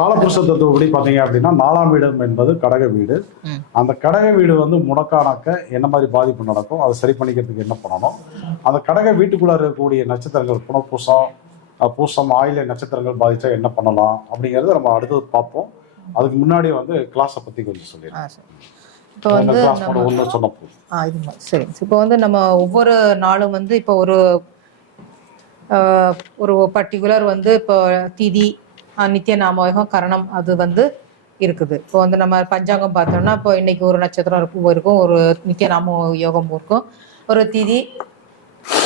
வாஸ்து தத்துவப்படி பார்த்தீங்க அப்படின்னா நாலாம் வீடு என்பது கடக வீடு. அந்த கடக வீடு வந்து முடக்கானாக்க என்ன மாதிரி பாதிப்பு நடக்கும்? அதை சரி பண்ணிக்கிறதுக்கு என்ன பண்ணணும்? அந்த கடக வீட்டுக்குள்ள இருக்கக்கூடிய நட்சத்திரங்கள் புனப்பூசம் பூசம் ஆயில நட்சத்திரங்கள் பாதிச்சா என்ன பண்ணலாம்? அப்படிங்கறத நம்ம அடுத்தது பார்ப்போம். அதுக்கு முன்னாடி வந்து கிளாஸை பத்தி கொஞ்சம் சொல்லிடுறேன். இப்போ வந்து சரி. இப்போ வந்து நம்ம ஒவ்வொரு நாளும் வந்து இப்போ ஒரு ஒரு பர்டிகுலர் வந்து இப்போ திதி நித்திய நாமயோகம் கரணம் அது வந்து இருக்குது. இப்போ வந்து நம்ம பஞ்சாங்கம் பார்த்தோம்னா இப்போ இன்னைக்கு ஒரு நட்சத்திரம் இருக்கும் இருக்கும் ஒரு நித்திய நாம யோகம் இருக்கும் ஒரு திதி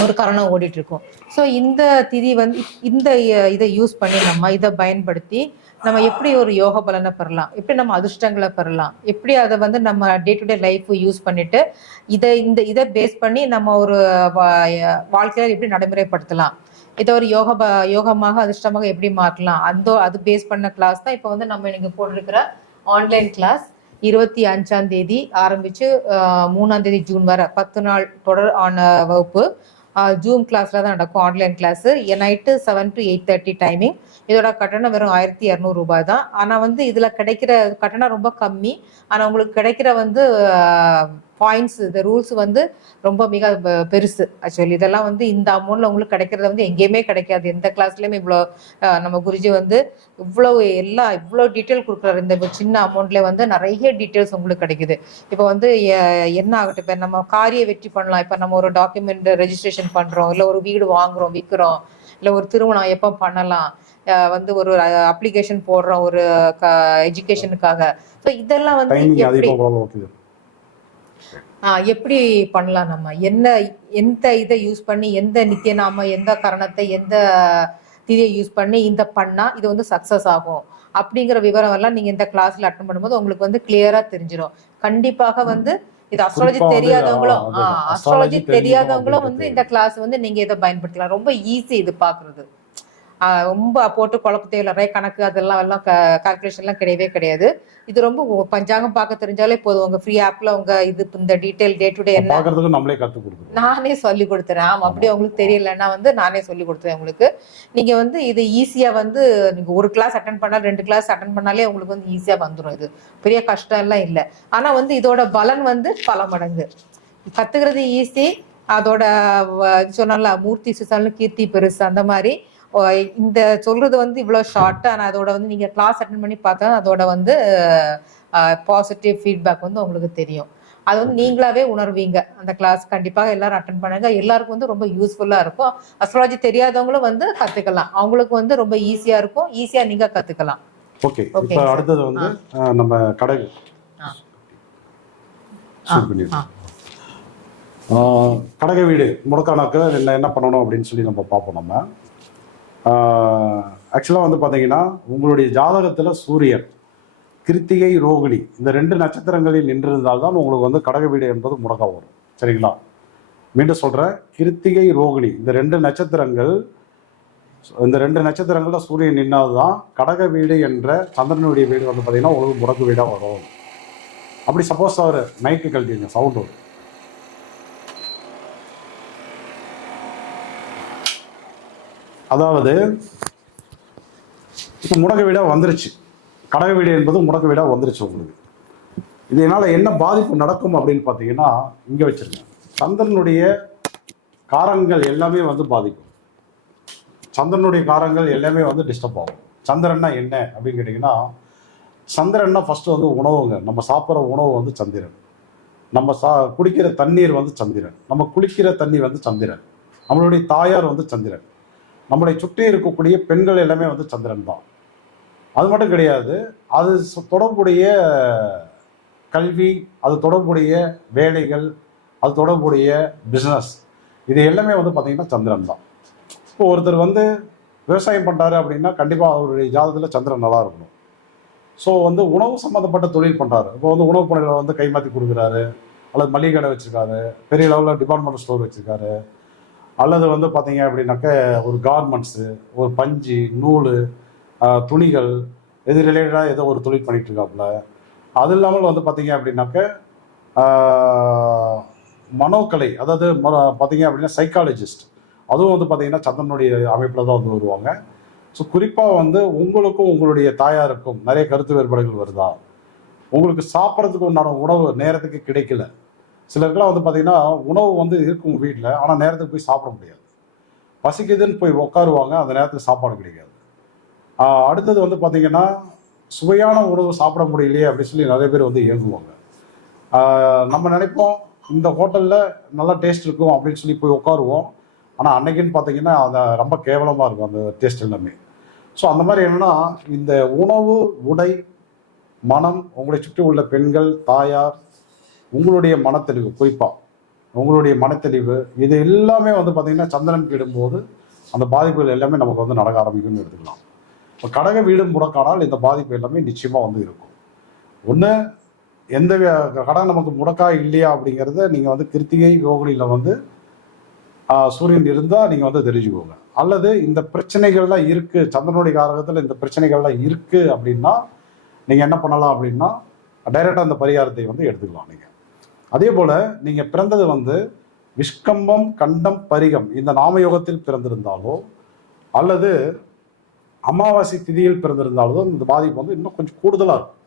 ஒரு கரணம் ஓடிட்டு இருக்கும். ஸோ இந்த திதி வந்து இந்த இதை யூஸ் பண்ணி நம்ம இதை பயன்படுத்தி நம்ம எப்படி ஒரு யோக பலனை பெறலாம்? எப்படி நம்ம அதிர்ஷ்டங்களை பெறலாம்? எப்படி அதை வந்து நம்ம day to day life use பண்ணிட்டு இதை இந்த இதை பேஸ் பண்ணி நம்ம ஒரு வாழ்க்கையில எப்படி நடைமுறைப்படுத்தலாம்? இதை ஒரு யோக ப யோகமாக அதிர்ஷ்டமாக எப்படி மாற்றலாம் அந்த அது பேஸ் பண்ண கிளாஸ் தான் இப்போ வந்து நம்ம இன்னைக்கு போட்டிருக்கிற ஆன்லைன் கிளாஸ் இருபத்தி அஞ்சாம் தேதி ஆரம்பிச்சு மூணாம் தேதி ஜூன் வரை பத்து நாள் தொடர் ஆன வகுப்பு. ஜூம் கிளாஸ்ல தான் நடக்கும் online class night seven to eight thirty timing இதோட கட்டணம் வெறும் ஆயிரத்தி இரநூறு ரூபாய் தான். ஆனால் வந்து இதில் கிடைக்கிற கட்டணம் ரொம்ப கம்மி. ஆனால் உங்களுக்கு கிடைக்கிற வந்து பாயிண்ட்ஸ் இந்த ரூல்ஸ் வந்து ரொம்ப மிக பெருசு. ஆக்சுவலி இதெல்லாம் வந்து இந்த அமௌண்ட்ல உங்களுக்கு கிடைக்கிறது வந்து எங்கேயுமே கிடைக்காது. எந்த கிளாஸ்லயுமே இவ்வளோ நம்ம குருஜி வந்து இவ்வளவு எல்லா இவ்வளோ டீட்டெயில் கொடுக்குறாரு. இந்த சின்ன அமௌண்ட்ல வந்து நிறைய டீட்டெயில்ஸ் உங்களுக்கு கிடைக்குது. இப்போ வந்து என்ன ஆகட்டும்? இப்போ நம்ம காரிய வெற்றி பண்ணலாம். இப்போ நம்ம ஒரு டாக்குமெண்ட் ரெஜிஸ்ட்ரேஷன் பண்றோம். இல்லை ஒரு வீடு வாங்குறோம் விற்கிறோம் இல்லை ஒரு திருமணம் எப்போ பண்ணலாம்? வந்து ஒரு அப்ளிகேஷன் போடுறோம் ஒரு எஜுகேஷனுக்காக ஸோ இதெல்லாம் வந்து எப்படி எப்படி பண்ணலாம் நம்ம? என்ன எந்த இதை யூஸ் பண்ணி எந்த நித்தியநாம எந்த கரணத்தை எந்த திதியை யூஸ் பண்ணி இந்த பண்ணா இது வந்து சக்சஸ் ஆகும்? அப்படிங்கிற விவரம் எல்லாம் நீங்க இந்த கிளாஸ்ல அட்டன் பண்ணும்போது உங்களுக்கு வந்து கிளியரா தெரிஞ்சிடும் கண்டிப்பாக வந்து இது அஸ்ட்ராலஜி தெரியாதவங்களும். அஸ்ட்ராலஜி தெரியாதவங்களும் வந்து இந்த கிளாஸ் வந்து நீங்க இதை பயன்படுத்தலாம். ரொம்ப ஈஸி இது பாக்குறது. ரொம்ப போட்டு குழப்ப தேவையில்ல. கணக்கு அதெல்லாம் எல்லாம் கால்குலேஷன்லாம் கிடையவே கிடையாது. இது ரொம்ப பஞ்சாங்கம் பார்க்க தெரிஞ்சாலே போதும். உங்க ஃப்ரீ ஆப்ல உங்க இது இந்த டீடைல் டே டு டே நம்மளே கற்றுக் நானே சொல்லி கொடுத்துறேன். ஆமா அப்படி உங்களுக்கு தெரியலன்னா வந்து நானே சொல்லி கொடுத்துறேன் உங்களுக்கு. நீங்க வந்து இது ஈஸியா வந்து நீங்க ஒரு கிளாஸ் அட்டன் பண்ணாலும் ரெண்டு கிளாஸ் அட்டன் பண்ணாலே உங்களுக்கு வந்து ஈஸியா வந்துடும் இது. பெரிய கஷ்டம் எல்லாம் இல்லை. ஆனா வந்து இதோட பலன் வந்து பல மடங்கு. கத்துக்கிறது ஈஸி அதோட சொன்னல மூர்த்தி சுசாலும் கீர்த்தி பெருசு அந்த மாதிரி. இந்த சொல்றது வந்து இவ்வளவு ஷார்ட் ஆனா அதோட வந்து நீங்க கிளாஸ் அட்டன் பண்ணி பார்த்தா அதோட வந்து பாசிட்டிவ் ஃபீட்பேக் வந்து உங்களுக்கு தெரியும். அது வந்து நீங்களாவே உணர்வீங்க. அந்த கிளாஸ் கண்டிப்பாக எல்லாரும் அட்டன் பண்ணுங்க. எல்லாருக்கும் வந்து ரொம்ப யூஸ்ஃபுல்லா இருக்கும். அஸ்ட்ராலஜி தெரியாதவங்களும் வந்து கத்துக்கலாம். அவங்களுக்கு வந்து ரொம்ப ஈஸியா இருக்கும். ஈஸியா நீங்க கத்துக்கலாம். ஓகே இப்போ. அடுத்தது வந்து நம்ம கடகு கடக வீடு முடக்கானாக்க என்ன என்ன பண்ணணும் அப்படின்னு சொல்லி நம்ம பார்ப்போம் நம்ம. ஆக்சுவலாக வந்து பார்த்தீங்கன்னா உங்களுடைய ஜாதகத்தில் சூரியன் கிருத்திகை ரோகிணி இந்த ரெண்டு நட்சத்திரங்களில் நின்றிருந்தால் தான் உங்களுக்கு வந்து கடக வீடு என்பது முடக்க வரும். சரிங்களா? மீண்டும் சொல்கிறேன் கிருத்திகை ரோகிணி இந்த ரெண்டு நட்சத்திரங்கள் இந்த ரெண்டு நட்சத்திரங்களில் சூரியன் நின்னால் தான் கடக வீடு என்ற சந்திரனுடைய வீடு வந்து பார்த்தீங்கன்னா உங்களுக்கு முடக்கு வீடாக வரும். அப்படி சப்போஸ் அவர் நைட்டு கழட்டிங்க சவுண்ட் வரும் அதாவது இப்போ முடக்க வீடாக வந்துருச்சு. கடக வீடு என்பது முடக்க வீடாக வந்துருச்சு உங்களுக்கு. இதனால் என்ன பாதிப்பு நடக்கும் அப்படின்னு பார்த்தீங்கன்னா இங்கே வச்சிருக்கேன் சந்திரனுடைய காரங்கள் எல்லாமே வந்து பாதிக்கும். சந்திரனுடைய காரங்கள் எல்லாமே வந்து டிஸ்டர்ப் ஆகும். சந்திரன்னா என்ன அப்படின்னு கேட்டிங்கன்னா சந்திரன்னா ஃபஸ்ட்டு வந்து உணவுங்க. நம்ம சாப்பிட்ற உணவு வந்து சந்திரன். நம்ம சா குடிக்கிற தண்ணீர் வந்து சந்திரன். நம்ம குளிக்கிற தண்ணி வந்து சந்திரன். நம்மளுடைய தாயார் வந்து சந்திரன். நம்மளை சுற்றி இருக்கக்கூடிய பெண்கள் எல்லாமே வந்து சந்திரன் தான். அது மட்டும் கிடையாது அது தொடர்புடைய கல்வி அது தொடர்புடைய வேலைகள் அது தொடர்புடைய பிஸ்னஸ் இது எல்லாமே வந்து பார்த்தீங்கன்னா சந்திரன் தான். இப்போ ஒருத்தர் வந்து விவசாயம் பண்ணுறாரு அப்படின்னா கண்டிப்பாக அவருடைய ஜாதகத்தில் சந்திரன் நல்லா இருக்கணும். ஸோ வந்து உணவு சம்மந்தப்பட்ட தொழில் பண்ணுறாரு இப்போ வந்து உணவு பணிகளை வந்து கைமாற்றி கொடுக்குறாரு அல்லது மளிகை கடை வச்சுருக்காரு பெரிய லெவலில் டிபார்ட்மெண்ட் ஸ்டோர் வச்சுருக்காரு அல்லது வந்து பார்த்தீங்க அப்படின்னாக்க ஒரு கார்மெண்ட்ஸு ஒரு பஞ்சு நூல் துணிகள் இது ரிலேட்டடாக ஏதோ ஒரு தொழில் பண்ணிகிட்டு இருக்காப்புல. அது இல்லாமல் வந்து பார்த்தீங்க அப்படின்னாக்க மனோக்கலை அதாவது பார்த்தீங்க அப்படின்னா சைக்காலஜிஸ்ட் அதுவும் வந்து பார்த்தீங்கன்னா சந்தனுடைய அமைப்பில் தான் வந்து வருவாங்க. ஸோ குறிப்பாக வந்து உங்களுக்கும் உங்களுடைய தாயாருக்கும் நிறைய கருத்து வேறுபாடுகள் வருதா? உங்களுக்கு சாப்பிட்றதுக்கு உண்டான உணவு நேரத்துக்கு கிடைக்கல. சிலருக்குலாம் வந்து பார்த்தீங்கன்னா உணவு வந்து இருக்கும் வீட்டில் ஆனால் நேரத்துக்கு போய் சாப்பிட முடியாது. பசிக்குதுன்னு போய் உட்காருவாங்க அந்த நேரத்துக்கு சாப்பாடு கிடைக்காது. அடுத்தது வந்து பார்த்தீங்கன்னா சுவையான உணவு சாப்பிட முடியலையே அப்படின்னு சொல்லி நிறைய பேர் வந்து இயங்குவாங்க நம்ம நினைப்போம் இந்த ஹோட்டலில் நல்லா டேஸ்ட் இருக்கும் அப்படின்னு சொல்லி போய் உட்காருவோம் ஆனால் அன்னைக்குன்னு பார்த்தீங்கன்னா அந்த ரொம்ப கேவலமாக இருக்கும் அந்த டேஸ்ட் எல்லாமே. ஸோ அந்த மாதிரி என்னென்னா இந்த உணவு உடை மனம் உங்களை சுற்றி உள்ள பெண்கள் தாயார் உங்களுடைய மனத்தெளிவு குறிப்பாக உங்களுடைய மனத்தெளிவு இது எல்லாமே வந்து பார்த்தீங்கன்னா சந்திரன் கிடும்போது அந்த பாதிப்புகள் எல்லாமே நமக்கு வந்து நடக்க ஆரம்பிக்கும்னு எடுத்துக்கலாம். இப்போ கடக வீடு முடக்கானால் இந்த பாதிப்பு எல்லாமே நிச்சயமாக வந்து இருக்கும். ஒன்று எந்த கடன் நமக்கு முடக்கா இல்லையா அப்படிங்கிறத நீங்கள் வந்து கிருத்திகை யோகனியில் வந்து சூரியன் இருந்தால் நீங்கள் வந்து தெரிஞ்சுக்கோங்க. அல்லது இந்த பிரச்சனைகள்லாம் இருக்குது சந்திரனுடைய காரகத்தில் இந்த பிரச்சனைகள்லாம் இருக்குது அப்படின்னா நீங்கள் என்ன பண்ணலாம் அப்படின்னா டைரெக்டாக அந்த பரிகாரத்தை வந்து எடுத்துக்கலாம் நீங்கள் அதே போல் நீங்கள் பிறந்தது வந்து விஷ்கம்பம் கண்டம் பரிகம் இந்த நாமயோகத்தில் பிறந்திருந்தாலோ அல்லது அமாவாசை திதியில் பிறந்திருந்தாலோ இந்த பாதிப்பு வந்து இன்னும் கொஞ்சம் கூடுதலாக இருக்கும்.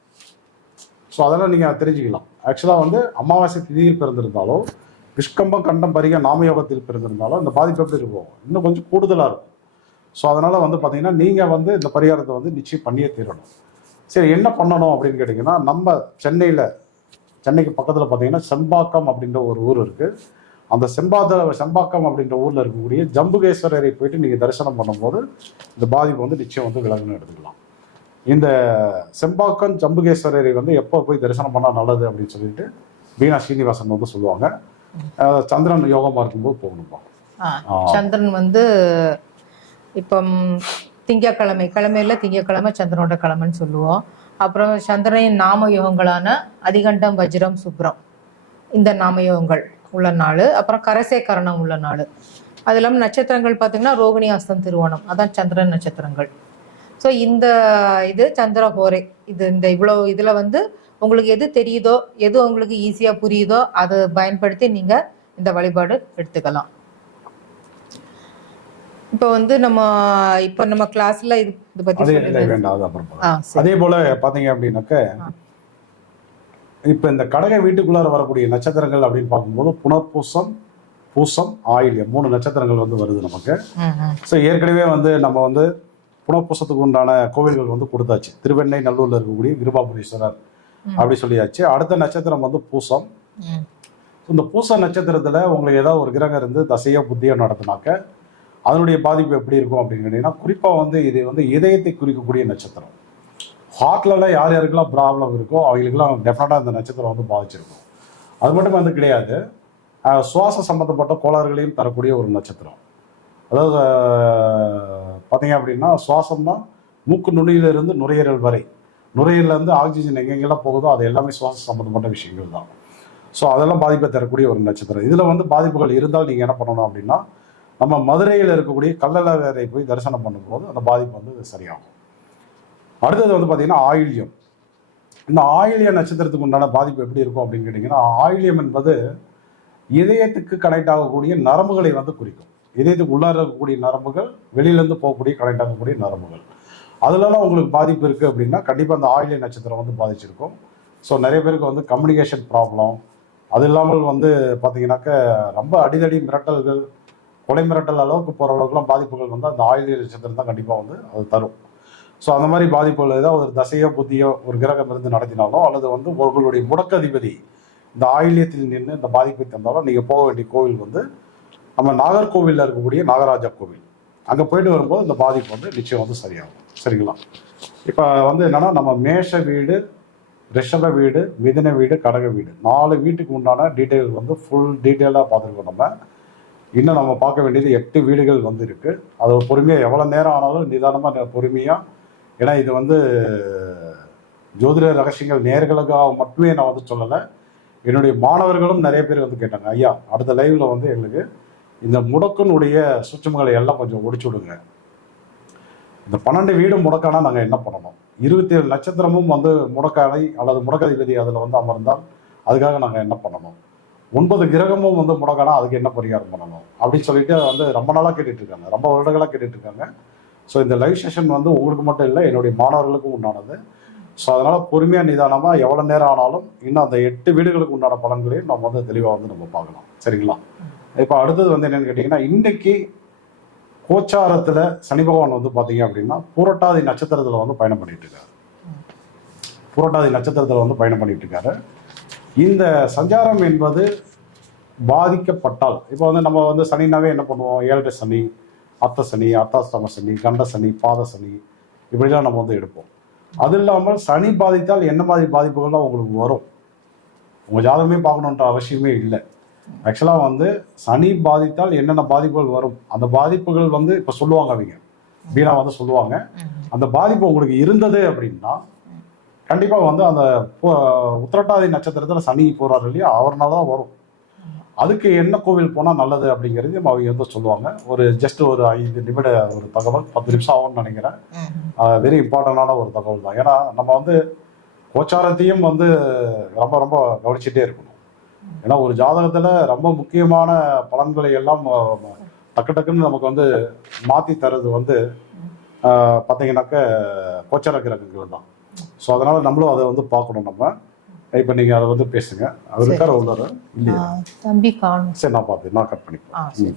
ஸோ அதெல்லாம் நீங்கள் தெரிஞ்சுக்கலாம். ஆக்சுவலாக வந்து அமாவாசை திதியில் பிறந்திருந்தாலோ விஷ்கம்பம் கண்டம் பரிக நாமயோகத்தில் பிறந்திருந்தாலோ இந்த பாதிப்பு எப்படி இருக்கும்? இன்னும் கொஞ்சம் கூடுதலாக இருக்கும். ஸோ அதனால் வந்து பார்த்தீங்கன்னா நீங்கள் வந்து இந்த பரிகாரத்தை வந்து நிச்சயம் பண்ணியே தீரணும். சரி என்ன பண்ணணும் அப்படின்னு கேட்டிங்கன்னா நம்ம சென்னையில் சென்னைக்கு பக்கத்தில் பார்த்தீங்கன்னா செம்பாக்கம் அப்படின்ற ஒரு ஊர் இருக்குது அந்த செம்பாத செம்பாக்கம் அப்படின்ற ஊரில் இருக்கக்கூடிய ஜம்புகேஸ்வரரை போயிட்டு நீங்கள் தரிசனம் பண்ணும்போது இந்த பாதிப்பு வந்து நிச்சயம் வந்து விலகுன்னு எடுத்துக்கலாம். இந்த செம்பாக்கம் ஜம்புகேஸ்வரரை வந்து எப்போ போய் தரிசனம் பண்ணால் நல்லது அப்படின்னு சொல்லிட்டு வீணா ஸ்ரீனிவாசன் வந்து சொல்லுவாங்க. சந்திரன் யோகமாக இருக்கும்போது போகணும்பா. சந்திரன் வந்து இப்போ ம், திங்கட்கிழமை கிழமையில திங்கட்கிழமை சந்திரனோட கிழமைன்னு சொல்லுவோம். அப்புறம் சந்திரனின் நாம யோகங்களான அதிகண்டம் வஜ்ரம் சுப்ரம். இந்த நாம யோகங்கள் உள்ள நாள் அப்புறம் கரசே கரணம் உள்ள நாள் அது இல்லாமல் நட்சத்திரங்கள் பார்த்தீங்கன்னா ரோகிணி அஸ்தம் திருவோணம். அதான் சந்திரன் நட்சத்திரங்கள். ஸோ இந்த இது சந்திரஹோரை இது இந்த இவ்வளோ இதில் வந்து உங்களுக்கு எது தெரியுதோ எது உங்களுக்கு ஈஸியாக புரியுதோ அதை பயன்படுத்தி நீங்கள் இந்த வழிபாடு எடுத்துக்கலாம். இப்போ வந்து நம்ம இப்போ நம்ம கிளாஸ்ல இது பத்தி. வேண்டாம் அது அப்புறம் அதே போல பார்த்தீங்க அப்படின்னாக்க. இப்போ இந்த கடக வீட்டுக்குள்ளார வரக்கூடிய நட்சத்திரங்கள் அப்படின்னு பார்க்கும்போது புனர்பூசம் பூசம் ஆயில்யம் மூணு நட்சத்திரங்கள் வந்து வருது நமக்கு. ஸோ ஏற்கனவே வந்து நம்ம வந்து புனர்பூசத்துக்கு உண்டான கோவில்கள் வந்து கொடுத்தாச்சு திருவெண்ணை நல்லூர்ல இருக்கக்கூடிய கிருபாபுரீஸ்வரர் ம். அப்படி சொல்லியாச்சு அடுத்த நட்சத்திரம் வந்து பூசம். இந்த பூச நட்சத்திரத்துல உங்களுக்கு ஏதாவது ஒரு கிரகம் இருந்து தசையோ புத்தியோ நடத்தினாக்க அதனுடைய பாதிப்பு எப்படி இருக்கும் அப்படின்னு கேட்டீங்கன்னா குறிப்பாக வந்து இது வந்து இதயத்தை குறிக்கக்கூடிய நட்சத்திரம். ஹார்ட்லலாம் யார் யாருக்கெல்லாம் ப்ராப்ளம் இருக்கோ அவங்களுக்கெல்லாம் டெஃபினட்டாக அந்த நட்சத்திரம் வந்து பாதிச்சிருக்கும். அது மட்டும் வந்து கிடையாது. சுவாச சம்பந்தப்பட்ட கோளாறுகளையும் தரக்கூடிய ஒரு நட்சத்திரம். அதாவது பார்த்தீங்க அப்படின்னா தான் மூக்கு நுனியிலிருந்து நுரையீரல் வரை. நுரையீரலேருந்து ஆக்சிஜன் எங்கெங்கெல்லாம் போகுதோ அது எல்லாமே சுவாச சம்மந்தப்பட்ட விஷயங்கள் தான். ஸோ அதெல்லாம் பாதிப்பை தரக்கூடிய ஒரு நட்சத்திரம். இதில் வந்து பாதிப்புகள் இருந்தால் நீங்கள் என்ன பண்ணணும் அப்படின்னா நம்ம மதுரையில் இருக்கக்கூடிய கல்லழகரை போய் தரிசனம் பண்ணும்போது அந்த பாதிப்பு வந்து சரியாகும். அடுத்தது வந்து பார்த்திங்கன்னா ஆயில்யம். இந்த ஆயில்ய நட்சத்திரத்துக்கு உண்டான பாதிப்பு எப்படி இருக்கும் அப்படின்னு கேட்டிங்கன்னா ஆயில்யம் என்பது இதயத்துக்கு கனெக்ட் ஆகக்கூடிய நரம்புகளை வந்து குறிக்கும். இதயத்துக்கு உள்ளார இருக்கக்கூடிய நரம்புகள் வெளியிலேருந்து போகக்கூடிய கனெக்ட் ஆகக்கூடிய நரம்புகள். அதுலலாம் உங்களுக்கு பாதிப்பு இருக்குது அப்படின்னா கண்டிப்பாக அந்த ஆயில்ய நட்சத்திரம் வந்து பாதிச்சிருக்கும். ஸோ நிறைய பேருக்கு வந்து கம்யூனிகேஷன் ப்ராப்ளம் அது இல்லாமல் வந்து பார்த்தீங்கன்னாக்க ரொம்ப அடிதடி மிரட்டல்கள் கொலை மிரட்டல் அளவுக்கு போகிற அளவுக்குலாம் பாதிப்புகள் வந்து அந்த ஆயுத நட்சத்திரம் தான் கண்டிப்பாக வந்து அது தரும். ஸோ அந்த மாதிரி பாதிப்புகள் ஏதாவது ஒரு தசையோ புத்தியோ ஒரு கிரகம் இருந்து நடத்தினாலோ அல்லது வந்து உங்களுடைய முடக்கதிபதி இந்த ஆயில்யத்தில் நின்று இந்த பாதிப்பை தந்தாலும் நீங்கள் போக வேண்டிய கோவில் வந்து நம்ம நாகர்கோவிலில் இருக்கக்கூடிய நாகராஜா கோவில். அங்கே போயிட்டு வரும்போது இந்த பாதிப்பு வந்து நிச்சயம் வந்து சரியாகும். சரிங்களா? இப்போ வந்து என்னன்னா நம்ம மேஷ வீடு ரிஷப வீடு மிதின வீடு கடக வீடு. நாலு வீட்டுக்கு உண்டான டீட்டெயில் வந்து ஃபுல் டீட்டெயிலாக பார்த்துருக்கோம் நம்ம. இன்னும் நம்ம பார்க்க வேண்டியது எட்டு வீடுகள் வந்து இருக்குது அது பொறுமையாக எவ்வளோ நேரம் ஆனாலும் நிதானமாக பொறுமையாக ஏன்னா இது வந்து ஜோதிட ரகசியங்கள் நேர்களுக்காக மட்டுமே நான் வந்து சொல்லலை. என்னுடைய மாணவர்களும் நிறைய பேர் வந்து கேட்டாங்க ஐயா அடுத்த லைவில் வந்து எங்களுக்கு இந்த முடக்கனுடைய சுற்றங்களை எல்லாம் கொஞ்சம் ஒடிச்சு விடுங்க. இந்த பன்னெண்டு வீடும் முடக்கானா நாங்கள் என்ன பண்ணணும்? இருபத்தி ஏழு நட்சத்திரமும் வந்து முடக்கானை அல்லது முடக்கதிபதி அதில் வந்து அமர்ந்தால் அதுக்காக நாங்கள் என்ன பண்ணணும்? ஒன்பது கிரகமும் வந்து முடக்கானா அதுக்கு என்ன பரிகாரம் பண்ணணும்? அப்படின்னு சொல்லிட்டு வந்து ரொம்ப நாளாக கேட்டுட்டு இருக்காங்க. ரொம்ப வருடங்களாக கேட்டுட்டு இருக்காங்க. ஸோ இந்த லைவ் செஷன் வந்து உங்களுக்கு மட்டும் இல்லை என்னுடைய மாணவர்களுக்கும் உண்டானது. ஸோ அதனால் பொறுமையாக நிதானமாக எவ்வளோ நேரம் ஆனாலும் இன்னும் அந்த எட்டு வீடுகளுக்கு உண்டான பலன்களையும் நம்ம வந்து தெளிவாக வந்து நம்ம பார்க்கலாம். சரிங்களா? இப்போ அடுத்தது வந்து என்னன்னு கேட்டிங்கன்னா இன்னைக்கு கோச்சாரத்தில் சனி பகவான் வந்து பார்த்தீங்க அப்படின்னா புரட்டாதி நட்சத்திரத்தில் வந்து பயணம் பண்ணிட்டு இருக்காரு. புரட்டாதி நட்சத்திரத்தில் வந்து பயணம் பண்ணிட்டு இருக்காரு. இந்த சஞ்சாரம் என்பது பாதிக்கப்பட்டால் இப்போ வந்து நம்ம வந்து சனினாவே என்ன பண்ணுவோம்? ஏழரை சனி அத்த சனி அத்தாஸ்தம சனி கண்ட சனி பாத சனி இப்படிலாம் நம்ம வந்து எடுப்போம். அது இல்லாமல் சனி பாதித்தால் என்ன மாதிரி பாதிப்புகள்லாம் உங்களுக்கு வரும்? உங்கள் ஜாதகமே பார்க்கணுன்ற அவசியமே இல்லை. ஆக்சுவலாக வந்து சனி பாதித்தால் என்னென்ன பாதிப்புகள் வரும்? அந்த பாதிப்புகள் வந்து இப்போ சொல்லுவாங்க அவங்க. வீணா வந்து சொல்லுவாங்க. அந்த பாதிப்பு உங்களுக்கு இருந்தது அப்படின்னா கண்டிப்பாக வந்து அந்த உத்திரட்டாதி நட்சத்திரத்தில் சனி போறாரு இல்லையா? அவர்னால தான் வரும். அதுக்கு என்ன கோவில் போனால் நல்லது அப்படிங்கிறது அவங்க வந்து சொல்லுவாங்க. ஒரு ஜஸ்ட் ஒரு ஐந்து நிமிட ஒரு தகவல் பத்து நிமிஷம் ஆகும்னு நினைக்கிறேன். வெரி இம்பார்ட்டண்டான ஒரு தகவல் தான். ஏன்னா நம்ம வந்து கோச்சாரத்தையும் வந்து ரொம்ப ரொம்ப கவனிச்சுட்டே இருக்கணும். ஏன்னா ஒரு ஜாதகத்தில் ரொம்ப முக்கியமான பலன்களை எல்லாம் டக்கு டக்குன்னு நமக்கு வந்து மாற்றி தர்றது வந்து பார்த்தீங்கன்னாக்க கோச்சார கிரகங்கள் தான். ஸோ அதனால நம்மளும் அதை வந்து பார்க்கணும் நம்ம. இப்போ நீங்கள் அதை வந்து பேசுங்க. அவர். இருக்கார உள்ளார இல்லையா? தம்பி காணும். சரி நான் பார்த்து நான் கட் சரி.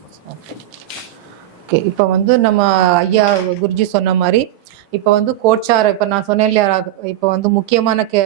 ஓகே இப்போ வந்து நம்ம ஐயா குருஜி சொன்ன மாதிரி இப்போ வந்து கோச்சார இப்போ நான் சொன்னேன் இல்லையா இப்போ வந்து முக்கியமான கே